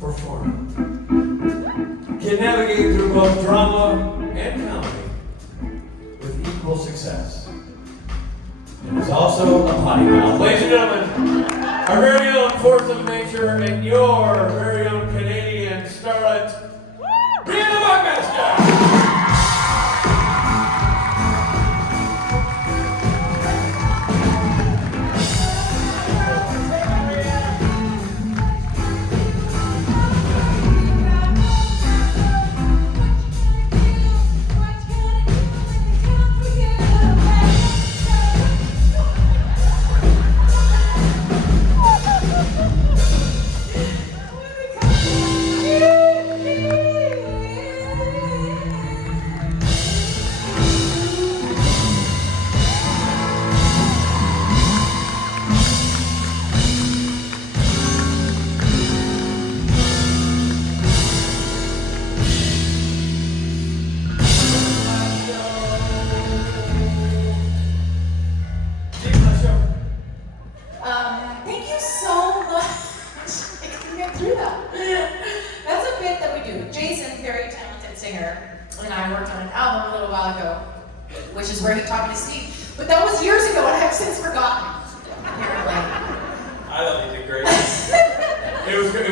performer can navigate through both drama and comedy with equal success. And is also a potty mouth. Ladies and gentlemen, our very own force of nature and your very own Canadian starlet, Briana Buckmaster! Thank you so much. I couldn't get through that. That's a bit that we do. Jason, very talented singer, and I worked on an album a little while ago, which is where he taught me to sing. But that was years ago, and I have since forgotten, apparently. I thought you did great. It was good.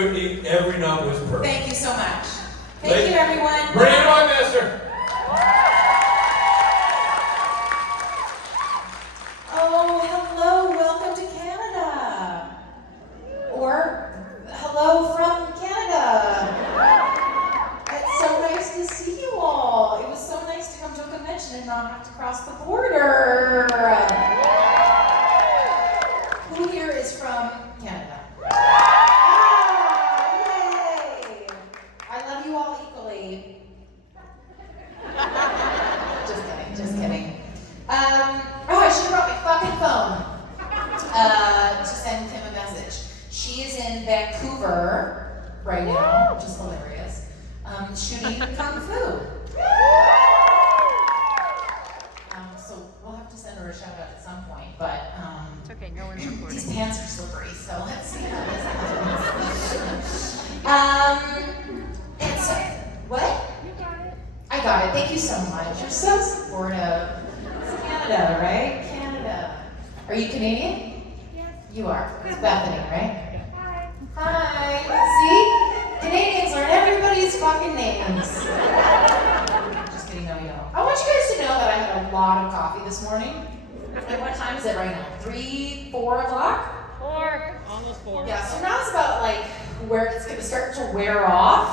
Every note was perfect. Thank you so much. Thank you, everyone. Briana Buckmaster. Oh, hello, welcome to Canada. Or, hello from Canada. It's so nice to see you all. It was so nice to come to a convention and not have to cross the border. Who here is from Canada? Yay! I love you all equally. Just kidding. I should have brought my fucking phone to send Tim a message. She is in Vancouver right now, which is hilarious, shooting Kung Fu. So we'll have to send her a shout out at some point, but It's okay, no one's recording. these pants are slippery, so let's see how this happens. And so, what? I got it. Thank you so much. You're so supportive. It's Canada, right? Canada. Are you Canadian? Yes. You are. It's Bethany, right? Hi. Hi. See? Canadians learn everybody's fucking names. Just kidding, no, you don't. I want you guys to know that I had a lot of coffee this morning. And what time is it right now? 3, 4 o'clock? 4. Almost 4. Yeah, so now it's about like where it's gonna start to wear off.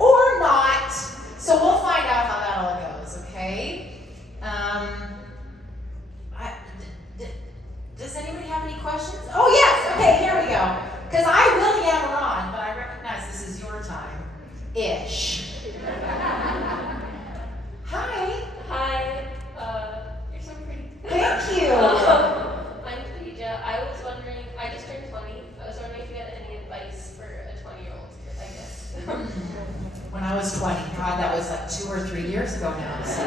Or not. So we'll find out how that all goes, okay? Does anybody have any questions? Oh yes, okay, here we go. Because I will yammer on, but I recognize this is your time. Ish. Hi. Hi, you're so pretty. Thank you. I'm Khadija. I was wondering, I just turned 20. I was wondering if you had any advice for a 20-year-old, I guess. When I was 20, God, that was like 2 or 3 years ago now. So.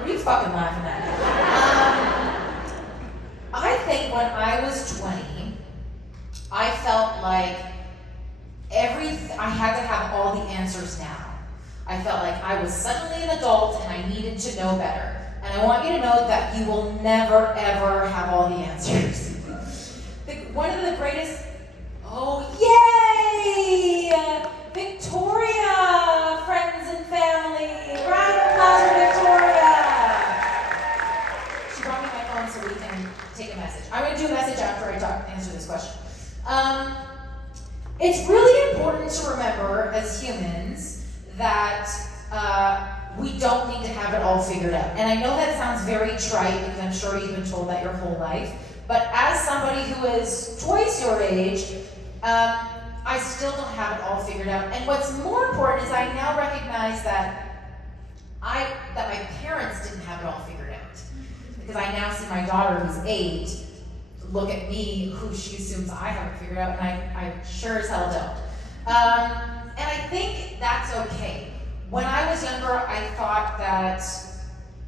What are you fucking laughing at? I think when I was 20, I felt like I had to have all the answers now. I felt like I was suddenly an adult and I needed to know better. And I want you to know that you will never, ever have all the answers. One of the greatest, oh yay! Victoria, friends and family. Round of applause for Victoria. She brought me my phone so we can take a message. I'm going to do a message after I answer this question. It's really important to remember as humans that we don't need to have it all figured out. And I know that sounds very trite because I'm sure you've been told that your whole life. But as somebody who is twice your age, I still don't have it all figured out. And what's more important is I now recognize that my parents didn't have it all figured out. Because I now see my daughter who's 8 look at me, who she assumes I haven't figured out, and I sure as hell don't. And I think that's okay. When I was younger, I thought that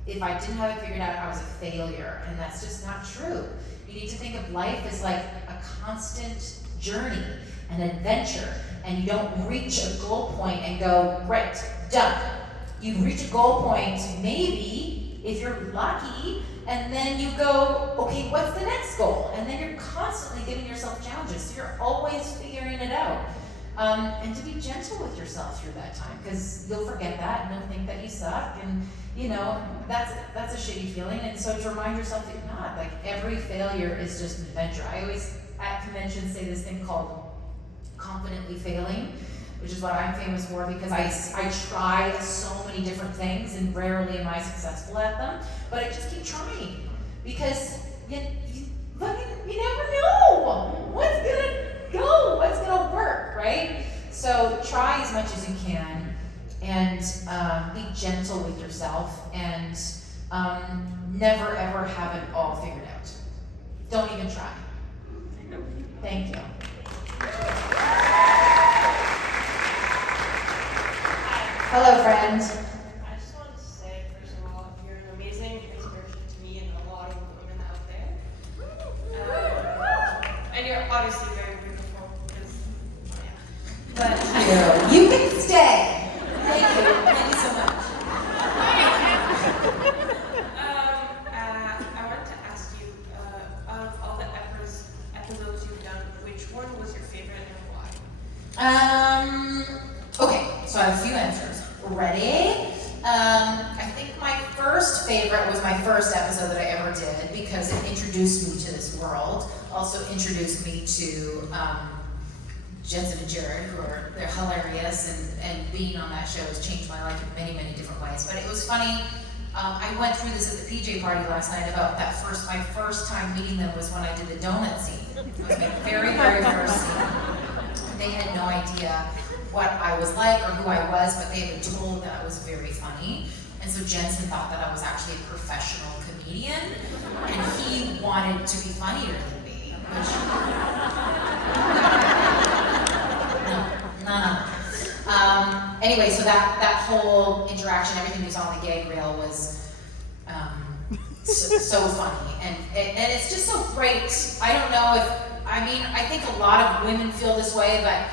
if I didn't have it figured out, I was a failure, and that's just not true. You need to think of life as like a constant journey, an adventure, and you don't reach a goal point and go, great, done. You reach a goal point, maybe, if you're lucky, and then you go, okay, what's the next goal? And then you're constantly giving yourself challenges, so you're always figuring it out. And to be gentle with yourself through that time, because you'll forget that and you'll think that you suck, and you know, that's a shitty feeling. And so to remind yourself that you're not, like every failure is just an adventure. I always at conventions say this thing called confidently failing, which is what I'm famous for, because I try so many different things and rarely am I successful at them, but I just keep trying, because you never know what's gonna go, what's gonna work, right? So try as much as you can, and be gentle with yourself, and never ever have it all figured out. Don't even try. Thank you. Hello, friend. I just wanted to say, first of all, you're an amazing inspiration to me and a lot of women out there. And you're obviously very beautiful, because, yeah. But You can stay. Thank you so much. I wanted to ask you, out of all the episodes you've done, which one was your favorite and why? Okay, so I have a few answers. Ready? I think my first favorite was my first episode that I ever did, because it introduced me to this world. Also introduced me to Jensen and Jared, they're hilarious, and being on that show has changed my life in many, many different ways. But it was funny. I went through this at the PJ party last night about my first time meeting them was when I did the donut scene. It was my very, very first scene. They had no idea what I was like or who I was, but they had been told that I was very funny. And so Jensen thought that I was actually a professional comedian, and he wanted to be funnier than me, which... No. Anyway, so that whole interaction, everything was on the gag reel was so funny, and it's just so great. I don't know I think a lot of women feel this way, but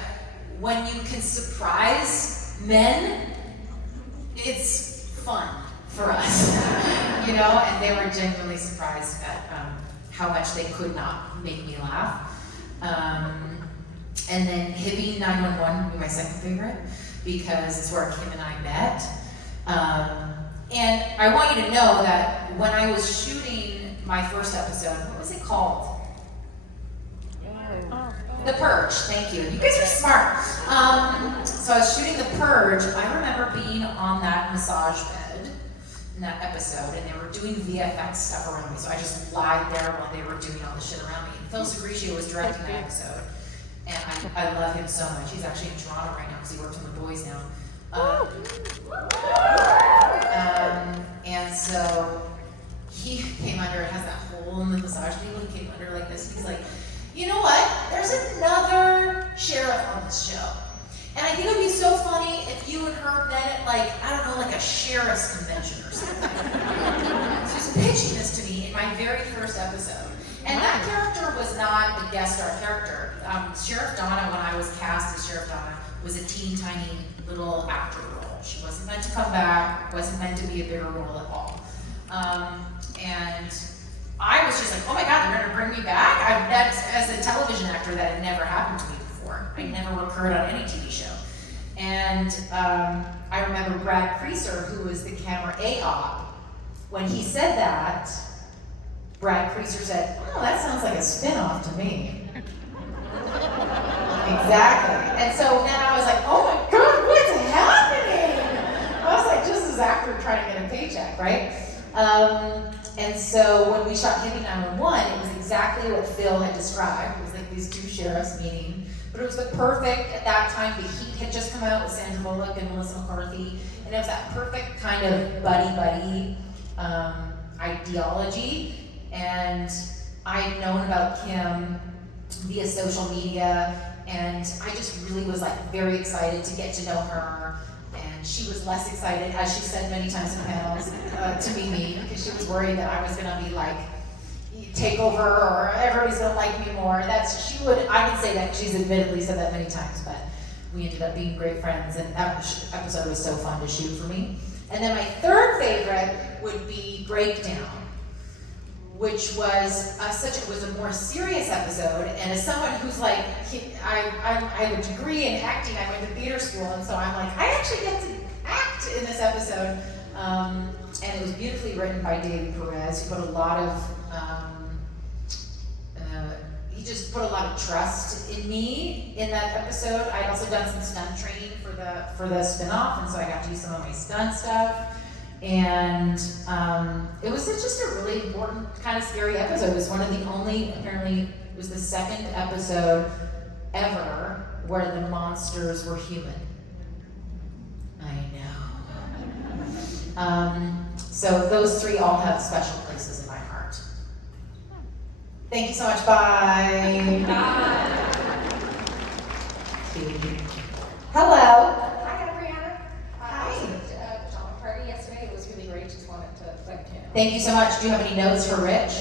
when you can surprise men, it's fun for us, you know. And they were genuinely surprised at how much they could not make me laugh. And then Hippie 911 would be my second favorite, because it's where Kim and I met. And I want you to know that when I was shooting my first episode, what was it called? The Purge, thank you. You guys are smart. So I was shooting The Purge. I remember being on that massage bed in that episode, and they were doing VFX stuff around me, so I just lied there while they were doing all the shit around me. And Phil Segretio was directing that episode. And I love him so much. He's actually in Toronto right now because he works on The Boys now. And so he came under, it has that hole in the massage table, he came under like this. He's like, you know what? There's another sheriff on this show. And I think it would be so funny if you and her met at like, I don't know, like a sheriff's convention or something. So he's pitching this to me in my very first episode. And that character was not a guest star character. Sheriff Donna, when I was cast as Sheriff Donna, was a teeny tiny little actor role. She wasn't meant to come back, wasn't meant to be a bigger role at all. And I was just like, oh my God, they're gonna bring me back? As a television actor, that had never happened to me before. I never recurred on any TV show. And I remember Brad Creaser, who was the camera A-op, when he said that, Brad Creaser said, oh, that sounds like a spin-off to me. Exactly. And so then I was like, oh my God, what's happening? I was like, just this actor trying to get a paycheck, right? And so when we shot Hippie 911, it was exactly what Phil had described. It was like these two sheriffs meeting. But it was the perfect, at that time, The Heat had just come out with Sandra Bullock and Melissa McCarthy. And it was that perfect kind of buddy-buddy ideology. And I had known about Kim via social media, and I just really was like very excited to get to know her. And she was less excited, as she said many times in panels, to meet me, because she was worried that I was gonna be like take over or everybody's gonna like me more. I can say that, she's admittedly said that many times, but we ended up being great friends, and that episode was so fun to shoot for me. And then my third favorite would be Breakdown, which was was a more serious episode. And as someone who's like, I have a degree in acting, I went to theater school, and so I'm like, I actually get to act in this episode. And it was beautifully written by David Perez, who put a lot of, he just put a lot of trust in me in that episode. I'd also done some stunt training for the spin-off, and so I got to use some of my stunt stuff. And it was just a really important, kind of scary episode. It was one of the only, apparently, it was the second episode ever where the monsters were human. I know. So those three all have special places in my heart. Thank you so much. Bye. Hello. Hi, Briana. Hi. I was at a pajama party yesterday. It was really great. Just wanted to thank you. Thank you so much. Do you have any notes for Rich?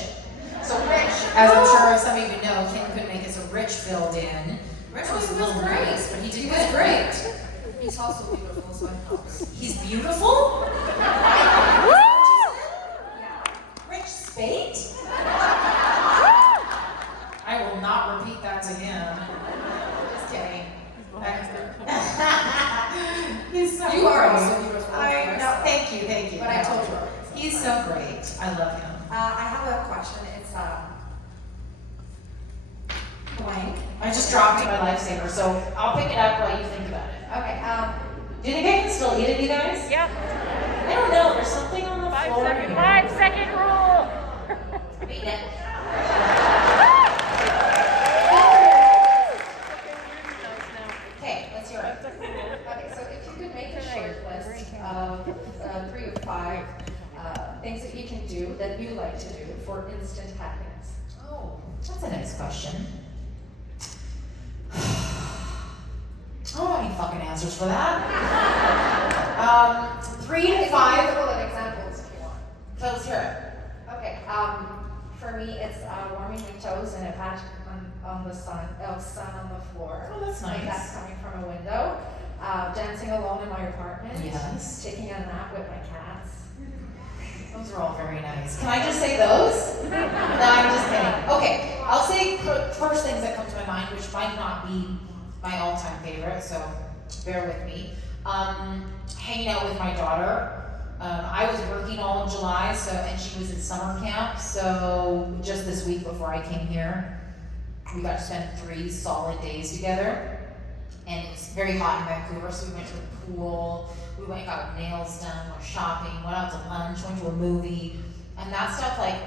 So Rich, as I'm sure some of you know, Kim couldn't make it, so Rich filled in. Rich was a little nervous, but he did good. Great. He's also beautiful, so it helps. He's beautiful? Yeah. Rich Spate? I will not repeat that to him. Just kidding. He's so You are great. also beautiful. I know. Thank you. But I told you already. He's so great. I love him. I have a question. It's blank. I just dropped my lifesaver, so I'll pick it up while you think about it. Okay. Do you think I can still eat it, you guys? Yeah. I don't know. There's something on the floor here. 5-second rule. Eat it. Okay, let's hear it. Okay. So if you could make a short list of 3 or 5 things that you can do that you like to do for instant happiness. Oh, that's a nice question. I don't have any fucking answers for that. 3 to 5. Full of examples if you want. So let's hear it. Okay. For me, it's warming my toes in a patch on the sun on the floor. Oh, that's nice. That's coming from a window. Dancing alone in my apartment. Yes. Taking a nap with my cats. Those are all very nice. Can I just say those? No, I'm just kidding. Okay, I'll say first things that come to my mind, which might not be my all-time favorite, so bear with me. Hanging out with my daughter. I was working all of July, and she was in summer camp, so just this week before I came here, we got to spend 3 solid days together. And it's very hot in Vancouver, so we went to the pool, we went and got our nails done, went shopping, went out to lunch, went to a movie, and that stuff, like,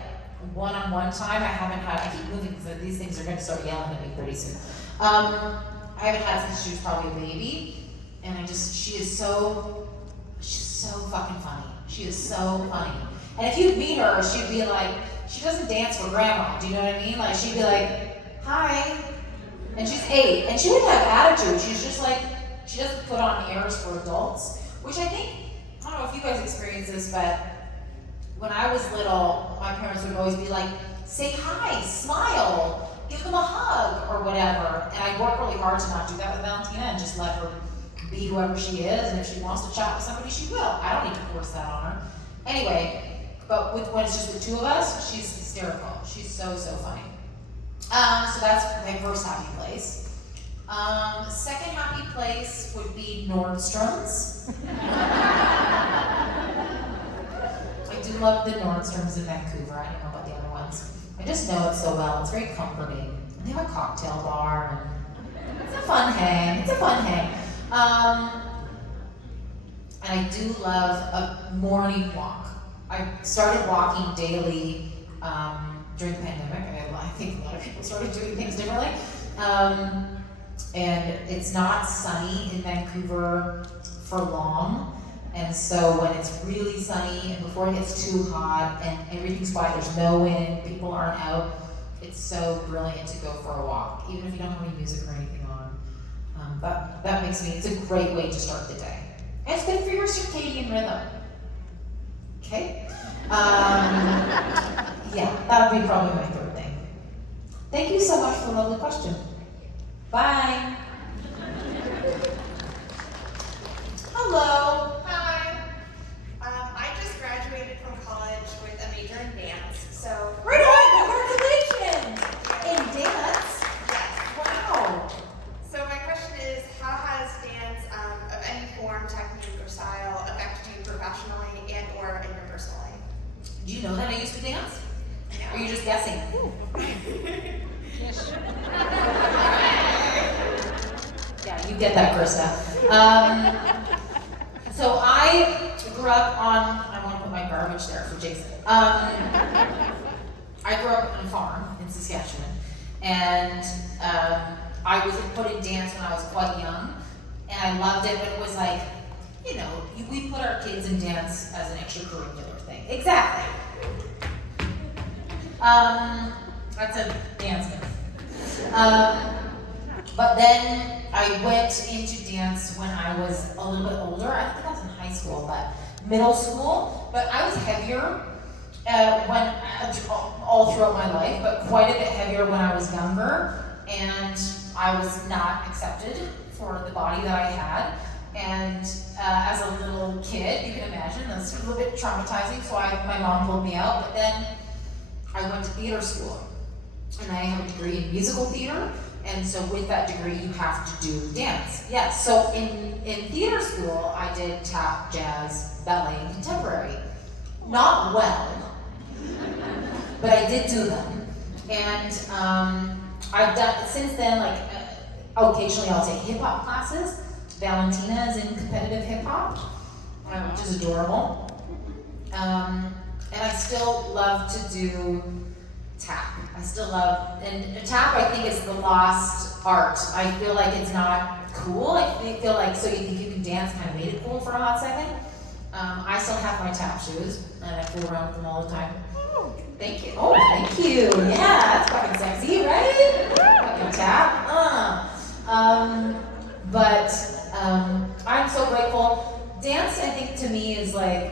one-on-one time I haven't had. I keep moving because these things are going to start yelling at me pretty soon. I haven't had since she was probably a baby, and she's so fucking funny. She is so funny. And if you meet her, she'd be like, she doesn't dance for grandma, do you know what I mean? Like, she'd be like, hi. And she's 8, and she wouldn't have attitude. She's just like, she doesn't put on airs for adults, which I think, I don't know if you guys experience this, but when I was little, my parents would always be like, say hi, smile, give them a hug, or whatever. And I work really hard to not do that with Valentina and just let her be whoever she is, and if she wants to chat with somebody, she will. I don't need to force that on her. Anyway, but when it's just the 2 of us, she's hysterical. She's so funny. So that's my first happy place. Second happy place would be Nordstrom's. I do love the Nordstrom's in Vancouver. I don't know about the other ones. I just know it so well. It's very comforting. And they have a cocktail bar, and it's a fun hang. And I do love a morning walk. I started walking daily during the pandemic. I think a lot of people started doing things differently. And it's not sunny in Vancouver for long. And so when it's really sunny and before it gets too hot and everything's quiet, there's no wind, people aren't out, it's so brilliant to go for a walk, even if you don't have any music or anything on. That makes me, it's a great way to start the day. And it's good for your circadian rhythm. Okay? Yeah, that would be probably my third Thank you so much for the lovely question. Bye. Hello. Hi. I just graduated from college with a major in dance, so Right on, congratulations! In dance? yes. Wow. So my question is, how has dance of any form, technique, or style affected you professionally and or in your personal life? Do you know that I used to dance? Or are you just guessing? Yeah, you get that, Krista. So I grew up on, I want to put my garbage there for Jason. I grew up on a farm in Saskatchewan, and I was put in dance when I was quite young, and I loved it, but it was like, you know, we put our kids in dance as an extracurricular thing. Exactly. That's a dance move. But then I went into dance when I was a little bit older. I think I was in high school, but middle school. But I was heavier all throughout my life, but quite a bit heavier when I was younger. And I was not accepted for the body that I had. And as a little kid, you can imagine, that's a little bit traumatizing. So my mom pulled me out, but then I went to theater school. And I have a degree in musical theater. And so with that degree, you have to do dance. Yes, so in theater school, I did tap, jazz, ballet, and contemporary. Not well, but I did do them. And I've done, since then, like, occasionally I'll take hip hop classes. Valentina is in competitive hip hop, which is adorable. And I still love to do tap. I still love, and tap I think is the lost art. I feel like it's not cool. I feel like, so you think you can dance kind of made it cool for a hot second. I still have my tap shoes, and I fool around with them all the time. Thank you. Oh, thank you. Yeah, that's fucking sexy, right? Fucking tap. But I'm so grateful. Dance, I think, to me is like,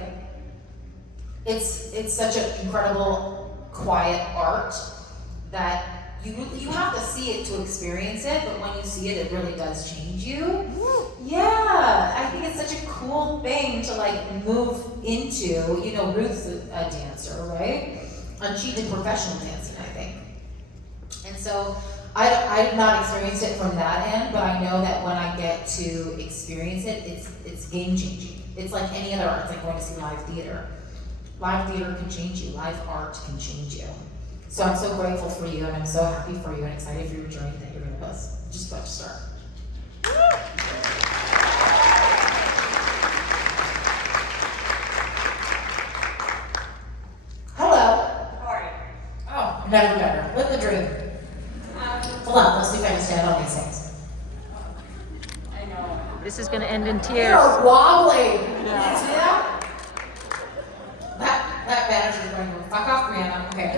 it's such an incredible, quiet art that you have to see it to experience it, but when you see it, it really does change you. Yeah, I think it's such a cool thing to like move into. You know, Ruth's a dancer, right? And she did professional dancing, I think. And so I've not experienced it from that end, but I know that when I get to experience it, it's game changing. It's like any other art. It's like going to see live theater. Live theater can change you. Live art can change you. So I'm so grateful for you, and I'm so happy for you, and excited for your journey that you're going to just about to start. Hello. How are you? Oh, never better. Live the dream. Hold on, let's see if I can stand on these things. I know. This is going to end in tears. You're wobbly. Yeah. See that? That manager's going to fuck off, Briana. Okay. I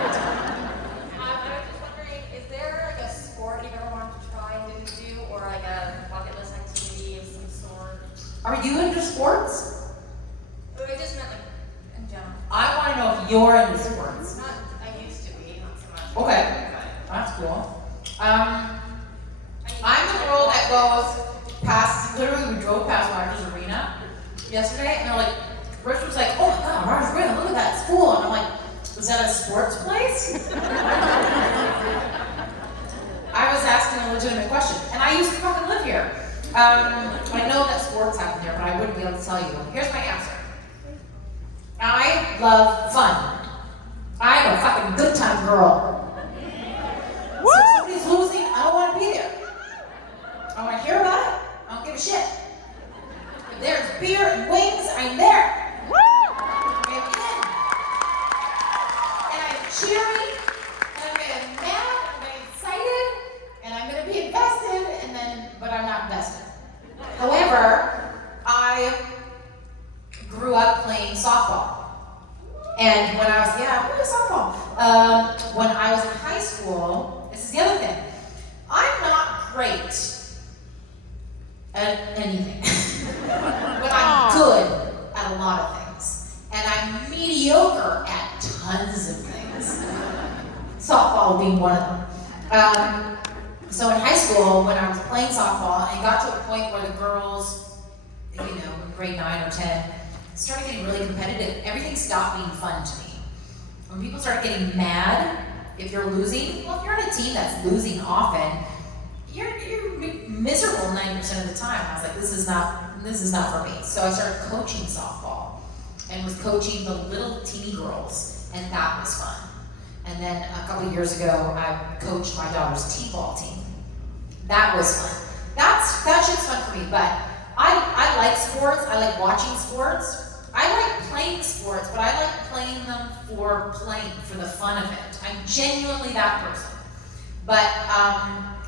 was just wondering, is there like a sport you've ever wanted to try and didn't do, or like a bucket list activity of some sort? Are you into sports? I just meant like in general. I want to know if you're into sports. Not, I used to be, not so much. Okay, that's cool. I'm the girl that goes past, literally we drove past Rogers Arena yesterday, and they're like, Rich was like, oh my god, Rogers Arena, look at that, it's cool. And I'm like, is that a sports place? I was asking a legitimate question, and I used to fucking live here. I know that sports happen here, but I wouldn't be able to tell you. Here's my answer. I love fun. I'm a fucking good time girl. So if somebody's losing, I don't want to be there. I want to hear about it. I don't give a shit. If there's beer and wings, I'm there. I'm in. And I'm cheering, and I'm getting mad, I'm getting excited, and I'm going to be invested, but I'm not invested. However, I grew up playing softball. And when I was, I played softball. When I was in high school, this is the other thing. I'm not great at anything. But I'm good at a lot of things. And I'm mediocre at tons of things. Softball would be being one of them. So in high school, when I was playing softball, it got to a point where the girls, you know, in grade 9 or 10, started getting really competitive. Everything stopped being fun to me. When people start getting mad if you're losing, well, if you're on a team that's losing often, you're miserable 90% of the time. I was like, this is not for me. So I started coaching softball and was coaching the little teeny girls, and that was fun. And then a couple of years ago, I coached my daughter's t-ball team. That was fun. That shit's fun for me, but I like sports. I like watching sports. I like playing sports, but I like playing them for the fun of it. I'm genuinely that person. But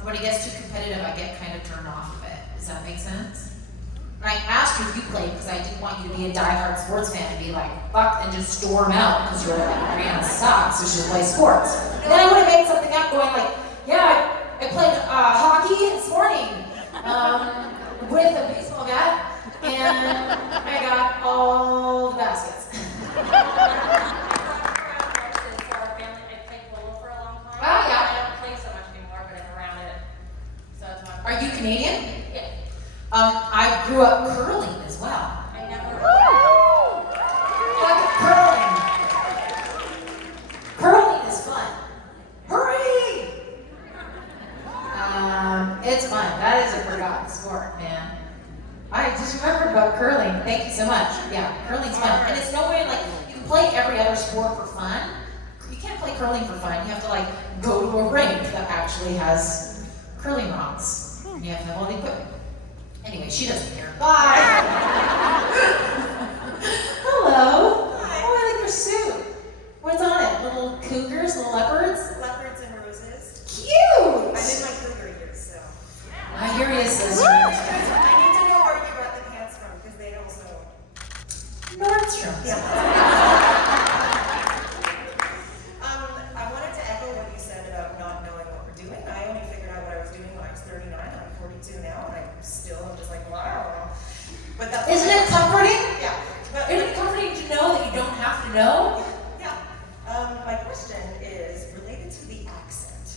when it gets too competitive, I get kind of turned off of it. Does that make sense? I asked you if you played because I didn't want you to be a diehard sports fan and be like, fuck, and just storm out because you're like, Briana sucks, so she should play sports. And then I would have made something up going like, yeah, I played hockey this morning with a baseball bat, and I got all the baskets. Oh, yeah. I don't play so much anymore, but I'm around it. So it's fun. Are you Canadian? Yeah. I grew up curling as well. I never. Like curling. Curling is fun. Hurry! It's fun. That is a forgotten sport, man. I just remembered about curling. Thank you so much. Yeah, curling's fun. And it's no way like you can play every other sport for fun. You can't play curling for fun. You have to like go to a rink that actually has curling rods. And you have to have all the equipment. Anyway, she doesn't care. Bye! Hello! Hi. Oh, I like your suit. What's on it? Little cougars, little leopards? Leopards and roses. Cute! I'm in my cougar years, so. I hear you, sister. I need to know where you got the pants from, because they also. Nordstrom's. I wanted to echo what you said about not knowing what we're doing. I only figured out what I was doing when I was 39. I'm 42 now, and I'm still just like, wow. But that's Isn't it comforting? Yeah. But Isn't it comforting to know that you don't have to know? yeah. My question is related to the accent.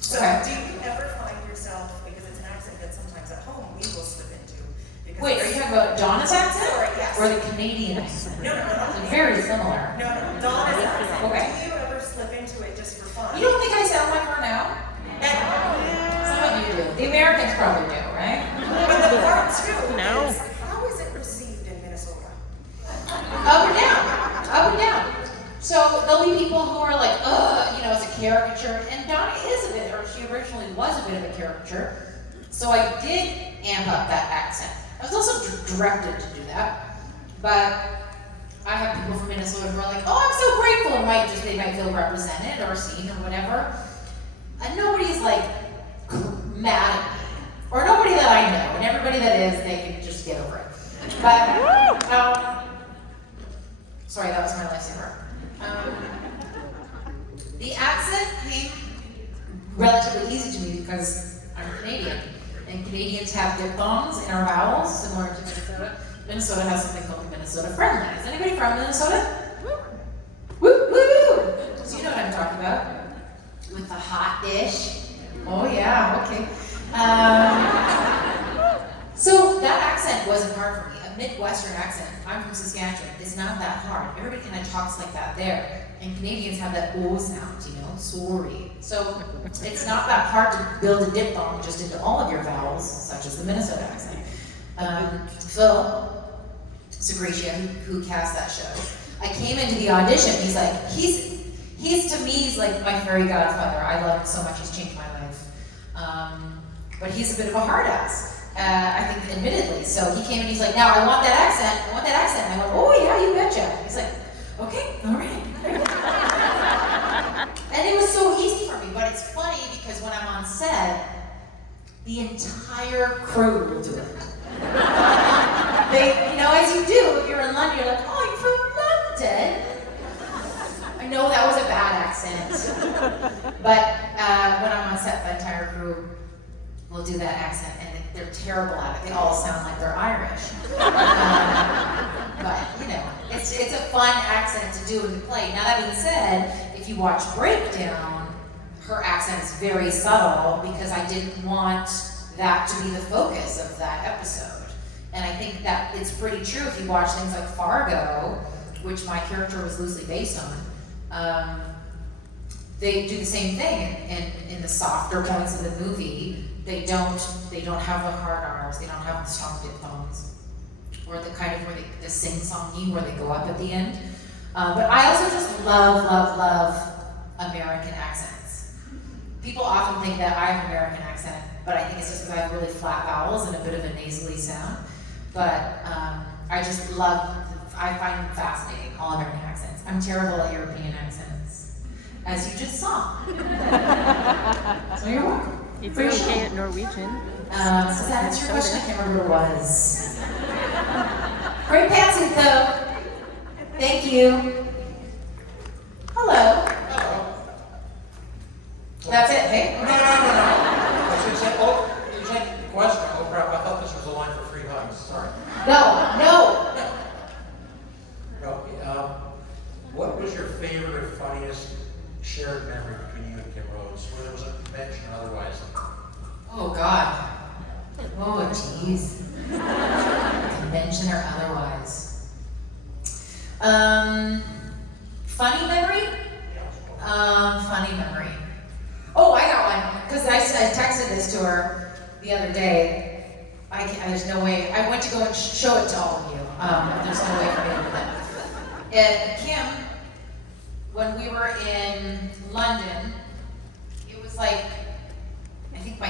So, Okay. do you ever find yourself, because it's an accent that sometimes at home we will slip into? Because Wait, are you talking about Donna's accent? Sorry, yes. Or the Canadian accent? No. They're very similar. No, Donna's accent. Okay. Do you ever slip into it just for fun? You don't think I sound like her now? Some of you do. The Americans probably do, right? But the part two No. is, how is it received in Minnesota? Up and down. Up and down. So there'll be people who are like, you know, it's a caricature. And Donna is a bit, or she originally was a bit of a caricature. So I did amp up that accent. I was also directed to do that. But I have people from Minnesota who are like, oh, I'm so grateful. They might feel represented or seen or whatever. And nobody's like mad at me. Or nobody that I know. And everybody that is, they can just get over it. But, sorry, that was my lifesaver. The accent came relatively easy to me because I'm Canadian. And Canadians have diphthongs in our vowels, similar to Minnesota. Minnesota has something called the Minnesota Friendly. Is anybody from Minnesota? Woo, woo, woo! So you know what I'm talking about. With the hot dish. Oh yeah, okay. So that accent wasn't hard for me. A Midwestern accent, I'm from Saskatchewan, is not that hard. Everybody kind of talks like that there. And Canadians have that O sound, you know, sorry. So it's not that hard to build a diphthong just into all of your vowels, such as the Minnesota accent. Phil Segretia, who cast that show, I came into the audition, he's like, he's to me, he's like my fairy godfather. I love him so much, he's changed my life. But he's a bit of a hard ass. I think admittedly. So he came and he's like, now I want that accent. And I went, oh yeah, you betcha. He's like, okay, all right. And it was so easy for me, but it's funny because when I'm on set, the entire crew will do it. They, you know, as you do, if you're in London, you're like, oh, you're from London. I know that was a bad accent. But when I'm on set, the entire crew will do that accent, and they're terrible at it. They all sound like they're Irish. But, you know, it's a fun accent to do and to play. Now, that being said, if you watch Breakdown, her accent is very subtle because I didn't want that to be the focus of that episode. And I think that it's pretty true if you watch things like Fargo, which my character was loosely based on. They do the same thing in the softer points of the movie. They don't have the hard R's, they don't have the strong diphthongs, or the kind of where the sing-songy where they go up at the end. But I also just love American accents. People often think that I have an American accent, but I think it's just because I have really flat vowels and a bit of a nasally sound. But I find them fascinating, all American accents. I'm terrible at European accents, as you just saw. So you're welcome. It's For your okay show. at Norwegian. So that answer your question? I can't remember what it was. Great pantsuit though. Thank you. Hello. Hello. That's it, hey? No. I should say, oh, you said the question. Oh crap, I thought this was a line for free hugs. Sorry. No. What was your favorite or funniest shared memory between you and Kim Rhodes, whether it was a convention or otherwise? Oh God. Oh jeez. Convention or otherwise. Funny memory? Funny memory. Oh, I got one. Because I texted this to her the other day. There's no way. I went to go and show it to all of you. There's no way for me to do that. And Kim, when we were in London, it was like, I think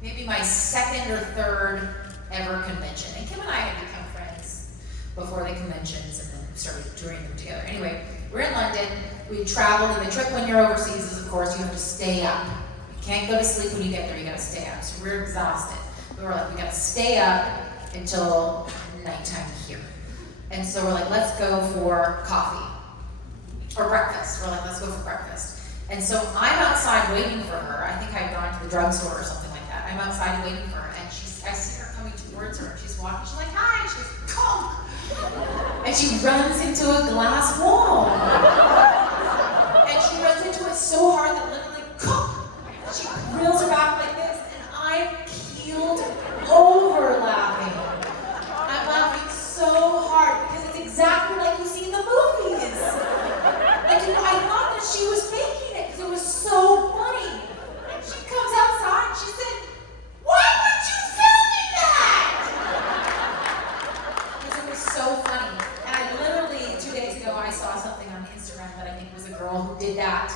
maybe my second or third ever convention. And Kim and I had become friends before the conventions and then started touring them together. Anyway, we're in London, we traveled, and the trick when you're overseas is, of course, you have to stay up. You can't go to sleep when you get there, you gotta stay up. So we're exhausted. We were like, we gotta stay up until nighttime here. And so we're like, let's go for coffee. Or breakfast. We're like, let's go for breakfast. And so I'm outside waiting for her. I think I had gone to the drugstore or something like that. I'm outside waiting for her, and I see her coming towards her, and she's walking. She's like, hi, and she goes, come. And she runs into a glass wall. And she runs into it so hard that literally, she reels her back like this, and I keeled over laughing. I'm laughing so hard because it's exactly like you see in the movies. Like, I thought that she was faking it because it was so funny. And she comes outside and she said, why would you film me that? Because it was so funny. And I literally, 2 days ago, I saw something on Instagram that I think was a girl who did that.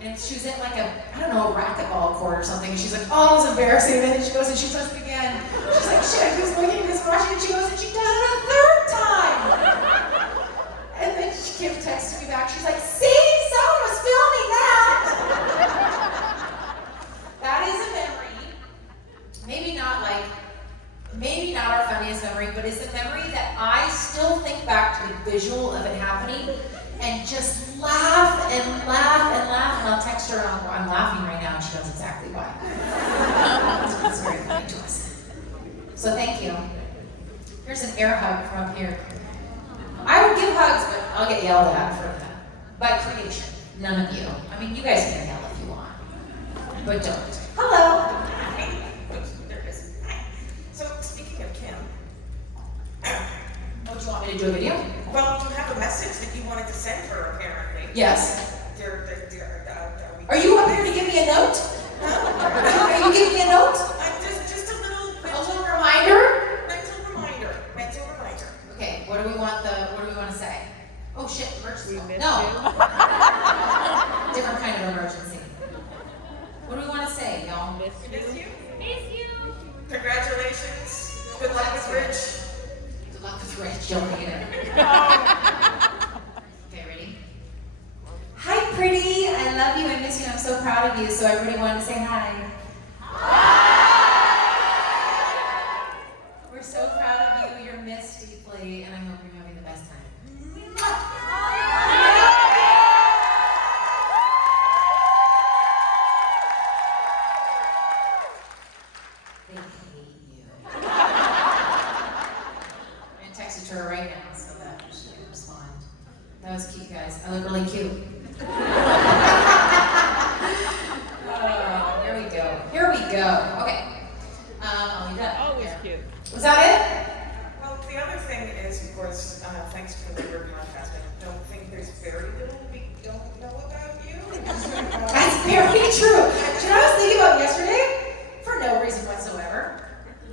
And she was in like a racquetball court or something. And she's like, oh, it was embarrassing. And then she goes and she does it again. She's like, shit, who's looking at this watching? And she goes and she does it a third time. And then Kim texted me back. She's like, see, someone was filming that. That is a memory. Maybe not our funniest memory, but it's a memory that I still think back to the visual of it happening and just laugh and laugh and laugh. And I'll text her and I'm laughing right now and she knows exactly why. It's very funny to us. So thank you. Here's an air hug from up here. I would give hugs, but I'll get yelled at for that. By creation, none of you. I mean, you guys can yell if you want, but don't. Hello. There it is. So, speaking of Kim, Oh, do you want me to do a video? well, you have a message that you wanted to send her, apparently. Yes. Are Are you up here to give me a note? Are you giving me a note? Just a little Reminder? Mental reminder. Okay, what do we want to say? Oh shit, emergency. We missed No. you. Different kind of emergency. What do we want to say, y'all? Miss you. Miss you. Congratulations. Good luck with Rich. Good luck with Rich, you'll need it. Okay, ready? Hi, pretty. I love you. I miss you. I'm so proud of you. So everybody wanted to say hi. We're so proud of you. You're missed deeply, and I hope you're having the best time. They hate you. I'm gonna text it to her right now so that she can respond. That was cute, guys. I look really cute. Was that it? Well, the other thing is, of course, thanks to your podcast, I don't think there's very little we don't know about you. That's very true. Do you know what I was thinking about yesterday? For no reason whatsoever.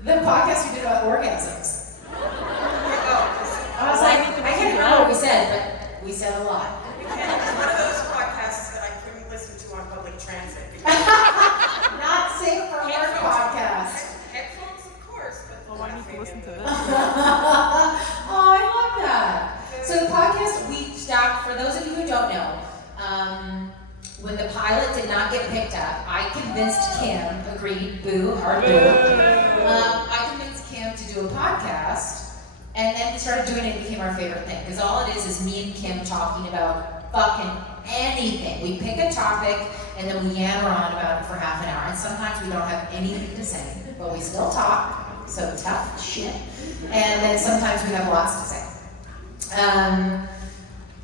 The podcast we did about orgasms. I was like, I can't remember what we said, but we said a lot. It's one of those podcasts that I couldn't listen to on public transit. Not safe for work podcast. Headphones, of course, but I need to listen to this. Oh, I love that. So the podcast we stopped, for those of you who don't know, when the pilot did not get picked up, I convinced Kim, agreed, boo, hard boo. I convinced Kim to do a podcast, and then we started doing it and it became our favorite thing. Because all it is me and Kim talking about fucking anything. We pick a topic and then we yammer on about it for half an hour. And sometimes we don't have anything to say, but we still talk. So tough shit. And then sometimes we have lots to say.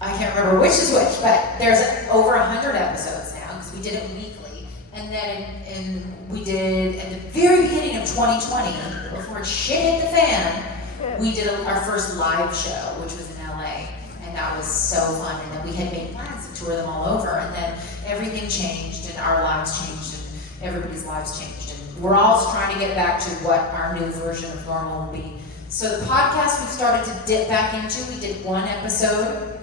I can't remember which is which, but there's over 100 episodes now because we did it weekly. And then we did, at the very beginning of 2020, before shit hit the fan, we did our first live show, which was in LA. And that was so fun. And then we had made plans to tour them all over. And then everything changed and our lives changed and everybody's lives changed. And we're all trying to get back to what our new version of normal will be. So the podcast we started to dip back into, we did one episode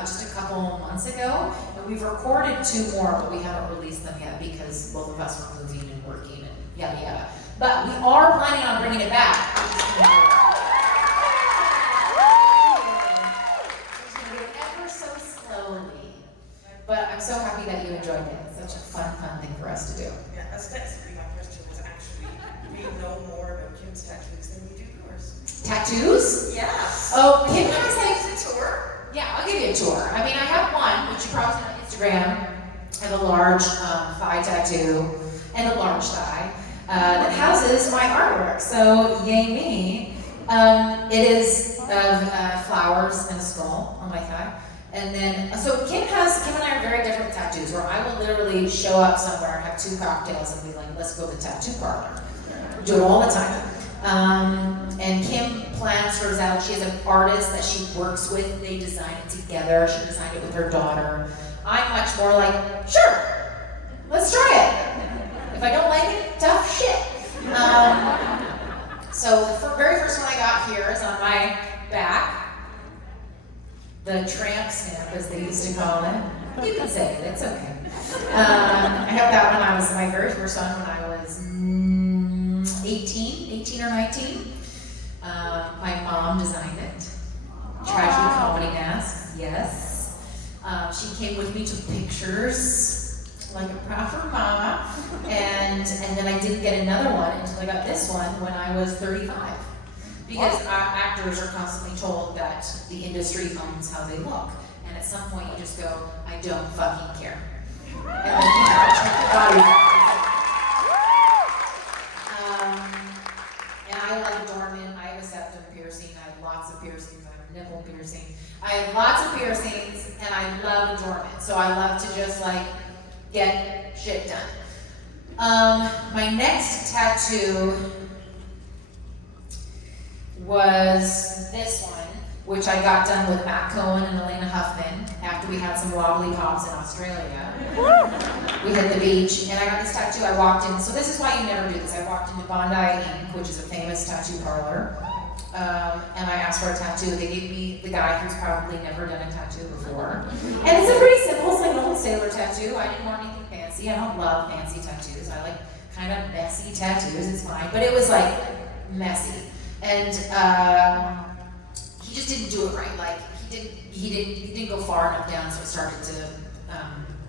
just a couple months ago, and we've recorded 2 more, but we haven't released them yet because both of us are moving and working and yada yada. But we are planning on bringing it back. We're just gonna do it ever so slowly. But I'm so happy that you enjoyed it. It's such a fun thing for us to do. Yeah, ostensibly my question was actually, we know more about Kim's tattoos than we do yours. Tattoos? Yeah. Oh, Kim has like a tour. Yeah, I'll give you a tour. I mean, I have one, which you probably see on Instagram. I have a large thigh tattoo and a large thigh that houses my artwork. So, yay me. It is of flowers and a skull on my thigh. And then, so Kim and I are very different tattoos, where I will literally show up somewhere, have 2 cocktails, and be like, let's go to the tattoo parlor. Do it all the time. And Kim plans hers out. She has an artist that she works with. They design it together. She designed it with her daughter. I'm much more like, sure, let's try it. If I don't like it, tough shit. So the very first one I got here is on my back. The tramp stamp, as they used to call it. You can say it, it's okay. I have that when I was my very first one when I was 18 or 19. My mom designed it. Tragedy comedy mask, yes. She came with me to pictures, like a proper mama. And then I didn't get another one until I got this one when I was 35. Because actors are constantly told that the industry owns how they look. And at some point you just go, I don't fucking care. And then you have to check your body. And I love adornment. I have a septum piercing. I have lots of piercings. I have a nipple piercing. I have lots of piercings, and I love adornment. So I love to just like get shit done. My next tattoo was this one, which I got done with Matt Cohen and Elena Huffman after we had some wobbly pops in Australia. We hit the beach, and I got this tattoo. I walked in, so this is why you never do this. I walked into Bondi Ink, which is a famous tattoo parlor, and I asked for a tattoo. They gave me the guy who's probably never done a tattoo before. And it's a pretty simple, it's like an old sailor tattoo. I didn't want anything fancy. I don't love fancy tattoos. I like kind of messy tattoos, it's fine. But it was like messy. And he just didn't do it right. Like he didn't go far enough down, so it started to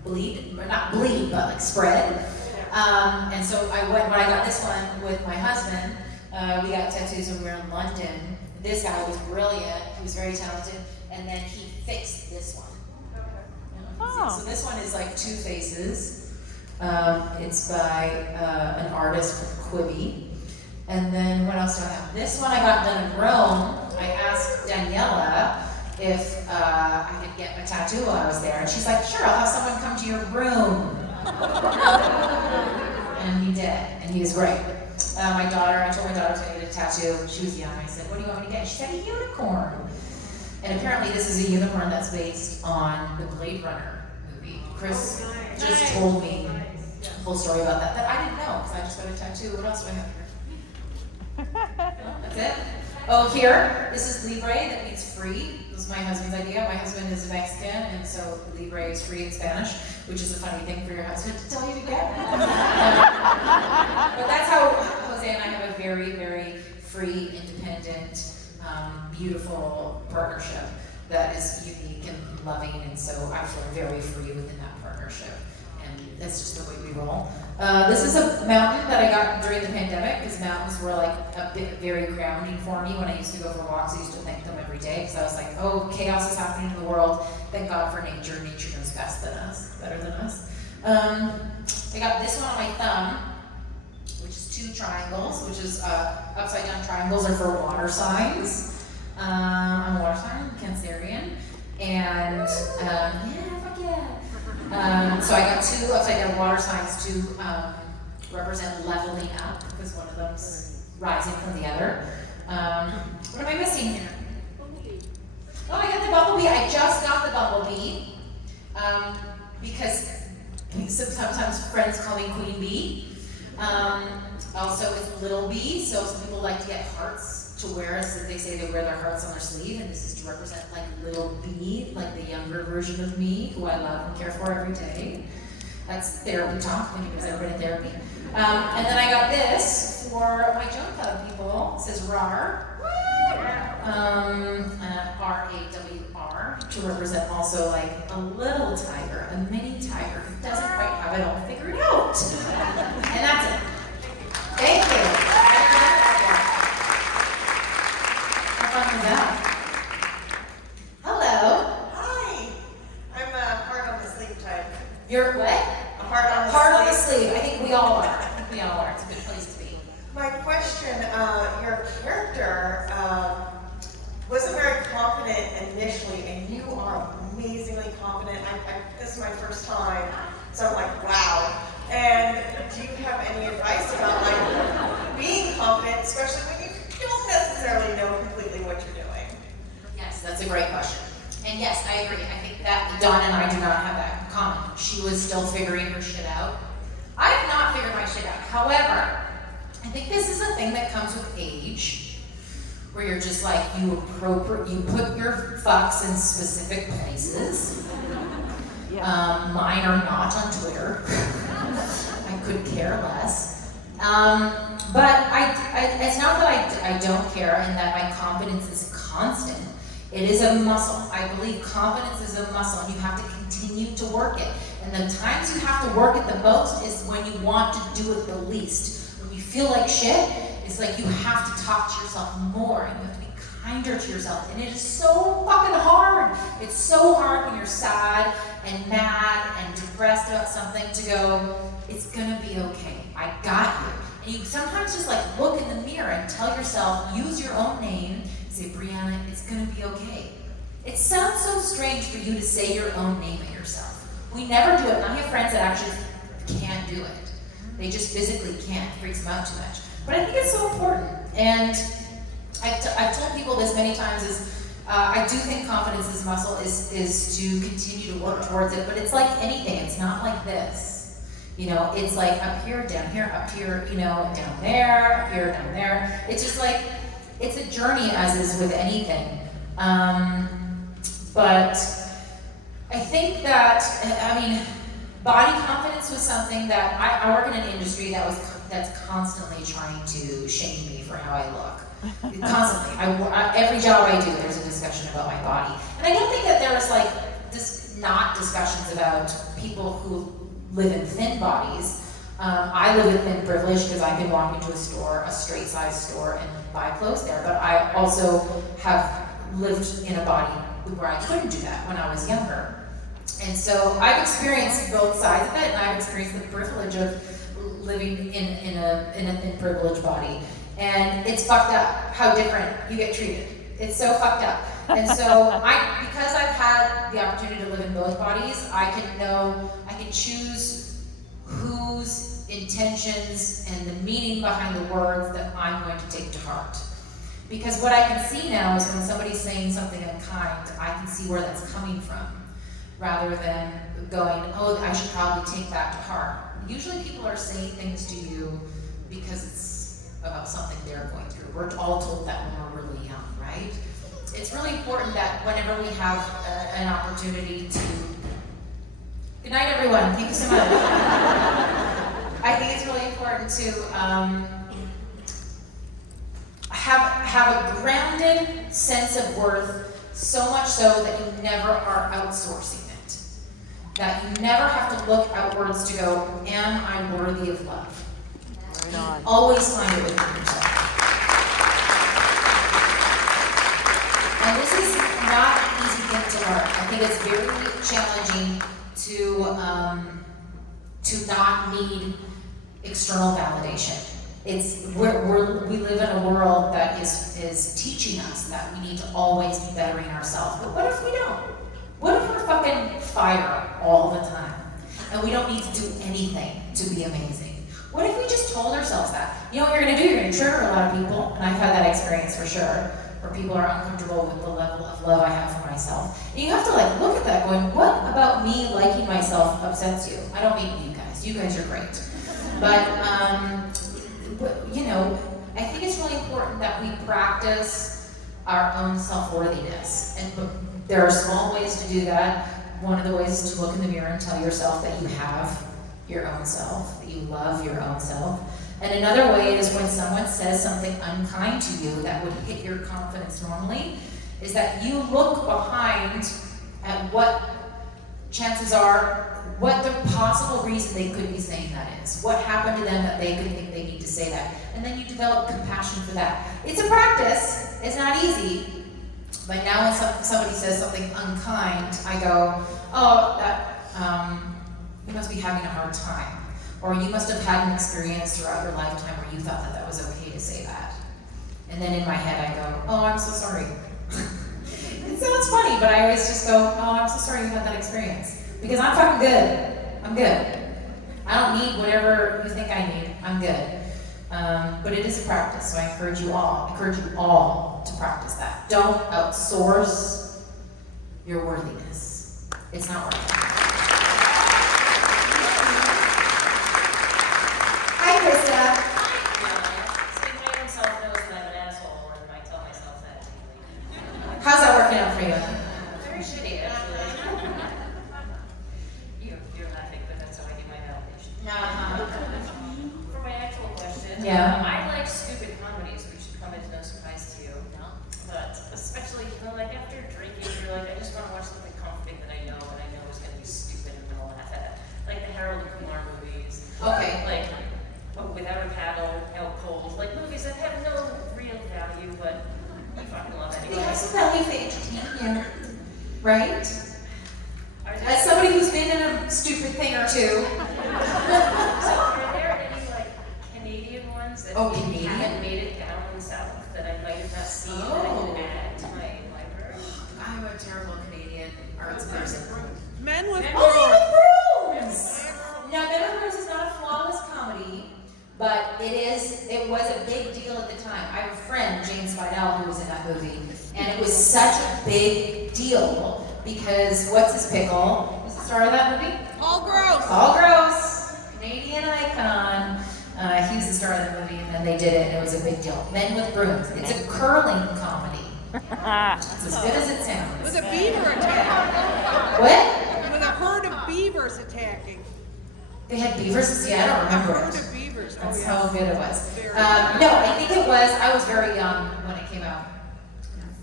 bleed, or not bleed, but like spread. And so when I got this one with my husband, we got tattoos when we were in London. This guy was brilliant. He was very talented, and then he fixed this one. So this one is like 2 faces. It's by an artist called Quibi. And then what else do I have? This one I got done in Rome. I asked Daniela if I could get my tattoo while I was there. And she's like, sure, I'll have someone come to your room. and he did, and he was great. I told my daughter to get a tattoo. She was young. I said, what do you want me to get? She said, a unicorn. And apparently this is a unicorn that's based on the Blade Runner movie. Chris just told me the whole story about that I didn't know, because I just got a tattoo. What else do I have here? No, that's it. Oh, here, this is Libre, that means free. This is my husband's idea. My husband is Mexican, and so Libre is free in Spanish, which is a funny thing for your husband to tell you to get. But that's how Jose and I have a very, very free, independent, beautiful partnership that is unique and loving, and so I feel very free within that partnership. And that's just the way we roll. This is a mountain that I got during the pandemic, because mountains were like a bit very grounding for me. When I used to go for walks, I used to thank them every day, because I was like, oh, chaos is happening in the world. Thank God for nature. Nature knows better than us. I got this one on my thumb, which is 2 triangles, which is upside down triangles are for water signs. I'm a water sign, Cancerian, and fuck yeah. So I got 2 upside down water signs to represent leveling up, because one of them's rising from the other. What am I missing here? Oh, I got the bumblebee. I just got the bumblebee because sometimes friends call me Queen Bee. Also, it's Little Bee, so some people like to get hearts to wear, so they say they wear their hearts on their sleeve, and this is to represent like Little Bee, like the younger version of me, who I love and care for every day. That's therapy talk, when anybody's ever been in therapy. And then I got this for my Joan Club people. It says RAR. R-A-W-R, to represent also like a little tiger, a mini tiger who doesn't quite have it all figured out. And that's it. Thank you. How fun was that? Hello. Hi. I'm a heart on the sleeve type. You're what? A heart on the Heart on the sleeve. sleeve. I think we all are. We all are. It's a good place to be. My question, your character wasn't very confident initially, and you are amazingly confident. This is my first time, so I'm like, wow. And do you have any advice about like being confident, especially when you don't necessarily know completely what you're doing? Yes, that's a great question. And yes, I agree. I think that Dawn and I do not have that in common. She was still figuring her shit out. I have not figured my shit out. However, I think this is a thing that comes with age, where you're just like, you put your fucks in specific places. Mine are not on Twitter. I could care less. But it's not that I don't care and that my confidence is constant. It is a muscle. I believe confidence is a muscle, and you have to continue to work it. And the times you have to work it the most is when you want to do it the least. When you feel like shit, it's like you have to talk to yourself more, and you have to be kinder to yourself. And it is so fucking hard. It's so hard when you're sad and mad and depressed about something to go, it's gonna be okay. I got you. And you sometimes just like look in the mirror and tell yourself, use your own name, say, Briana, it's gonna be okay. It sounds so strange for you to say your own name at yourself. We never do it, and I have friends that actually can't do it. They just physically can't, it freaks them out too much. But I think it's so important, and I've told people this many times, is I do think confidence is muscle, is to continue to work towards it, but it's like anything, it's not like this. You know, it's like up here, up here, you know, down there, up here, down there. It's just like, it's a journey, as is with anything. But I think that, I mean, body confidence was something that I work in an industry that's constantly trying to shame me for how I look. Constantly. Every job I do, there's a discussion about my body. And I don't think that there's like not discussions about people who live in thin bodies. I live in thin privilege because I can walk into a store, a straight size store, and buy clothes there. But I also have lived in a body where I couldn't do that when I was younger. And so I've experienced both sides of it, and I've experienced the privilege of living in a thin privileged body. And it's fucked up how different you get treated. It's so fucked up. And so because I've had the opportunity to live in both bodies, I can choose who's intentions and the meaning behind the words that I'm going to take to heart. Because what I can see now is when somebody's saying something unkind, I can see where that's coming from, rather than going, oh, I should probably take that to heart. Usually people are saying things to you because it's about something they're going through. We're all told that when we're really young, right? It's really important that whenever we have an opportunity to... Good night, everyone. Thank you so much. I think it's really important to have a grounded sense of worth, so much so that you never are outsourcing it. That you never have to look outwards to go, am I worthy of love? Right on. Always find it within yourself. And this is not an easy thing to learn. I think it's very challenging to not need external validation. We live in a world that is teaching us that we need to always be bettering ourselves. But what if we don't? What if we're fucking fire all the time? And we don't need to do anything to be amazing? What if we just told ourselves that? You know what you're gonna do? You're gonna trigger a lot of people, and I've had that experience for sure, where people are uncomfortable with the level of love I have for myself. And you have to like look at that going, what about me liking myself upsets you? I don't mean you guys. You guys are great. But, you know, I think it's really important that we practice our own self-worthiness. And there are small ways to do that. One of the ways is to look in the mirror and tell yourself that you have your own self, that you love your own self. And another way is when someone says something unkind to you that would hit your confidence normally, is that you look behind at what chances are, what the possible reason they could be saying that is. What happened to them that they could think they need to say that. And then you develop compassion for that. It's a practice, it's not easy. But now when somebody says something unkind, I go, oh, you must be having a hard time. Or you must have had an experience throughout your lifetime where you thought that that was okay to say that. And then in my head I go, oh, I'm so sorry. It sounds funny, but I always just go, oh, I'm so sorry you had that experience. Because I'm fucking good. I'm good. I don't need whatever you think I need. I'm good. But it is a practice, so I encourage you all to practice that. Don't outsource your worthiness. It's not worth it. Hi, Krista. Speak my own self knows that I'm an asshole, or I tell myself that. How's that working out for you? Very shitty, actually. You're laughing, but that's how I do my validation. For my actual question, Yeah. I like stupid comedies, which should come as no surprise to you. But especially, you know, like after drinking, you're like, I just want to watch something comforting that I know is going to be stupid and I'm going to laugh at it. Like the Harold and Kumar movies. Okay. Like Without a Paddle, Out Cold. Like movies that have no real value, but you fucking love They anyway. have some value to entertain you, right? Are there- As somebody who's been in a stupid thing or two. So are there any like Canadian ones that Oh, maybe Canadian? haven't made it down south that I might have not seen that I Oh. can add to my library? I'm a terrible Canadian arts person. Men with Oh, Men with Brooms! Now, Men with Brooms is not a flawless comedy, but it was a big deal at the time. I have a friend, James Vidal, who was in that movie, and it was such a big deal because what's his pickle? Who's the star of that movie? All gross. Paul Gross, Canadian icon. He was the star of the movie, and then they did it, and it was a big deal. Men with Brooms. It's a curling comedy. It's as good as it sounds. With a beaver attack. What? With a herd of beavers attacking. They had beavers? Yeah, I don't remember Herd it. of beavers. Oh, That's yes. how good it was. Very No, I think it was, I was very young when it came out.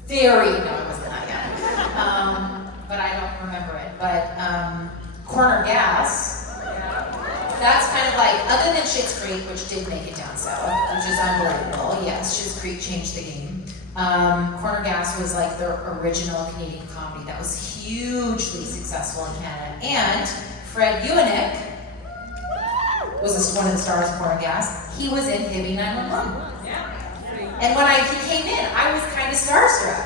No, I wasn't that young. But I don't remember it. But Corner Gas, that's kind of like, other than Schitt's Creek, which did make it down south, which is unbelievable. Yes, Schitt's Creek changed the game. Corner Gas was like the original Canadian comedy that was hugely successful in Canada. And Fred Eunick was one of the stars of Corner Gas. He was in Hibbing 911. Yeah. And when he came in, I was kind of starstruck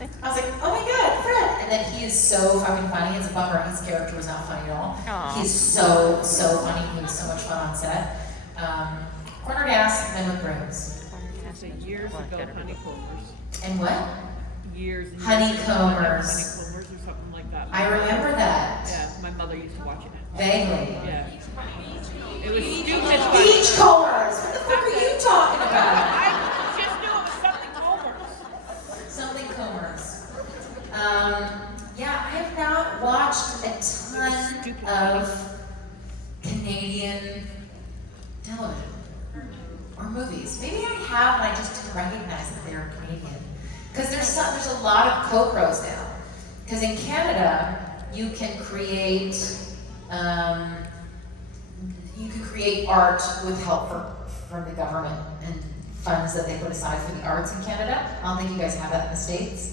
I was like, oh my god, Fred! And then he is so fucking funny. It's a bummer his character was not funny at all. Aw. He's so funny. He was so much fun on set. Corner gas, men with brooms. I say years ago, honeycombers. And what? Years. And Honeycombers. Honeycombers or something like that. I remember that. Yeah, my mother used to watch it. Vaguely. Yeah. It was stupid. But Beachcombers! What the fuck are you talking about? I just knew it was something combers. Something Comers. Yeah, I have not watched a ton of Canadian television or movies. Maybe I have and I just didn't recognize that they were Canadian. Because there's a lot of co-pros now. Because in Canada, you can create art with help from the government and funds that they put aside for the arts in Canada. I don't think you guys have that in the States.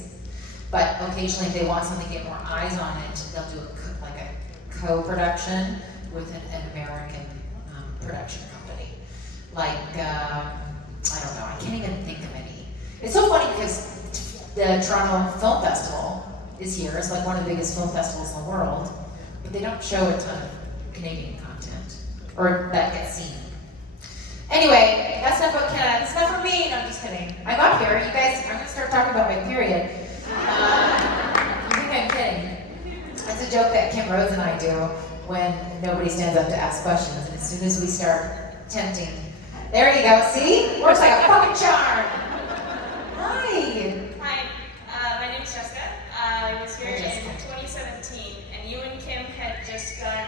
But occasionally, if they want something to get more eyes on it, they'll do a co-production with an American production company. Like, I don't know, I can't even think of any. It's so funny because the Toronto Film Festival is here. It's like one of the biggest film festivals in the world, but they don't show a ton of Canadian content, or that gets seen. Anyway, that's enough about Canada. That's enough for me. No, I'm just kidding. I'm up here. You guys, I'm gonna start talking about my period. You think I'm kidding? That's a joke that Kim Rhodes and I do when nobody stands up to ask questions. And as soon as we start tempting, there you go. See? Works like a fucking charm. Hi. Hi, my name is Jessica. I was here in 2017, and you and Kim had just done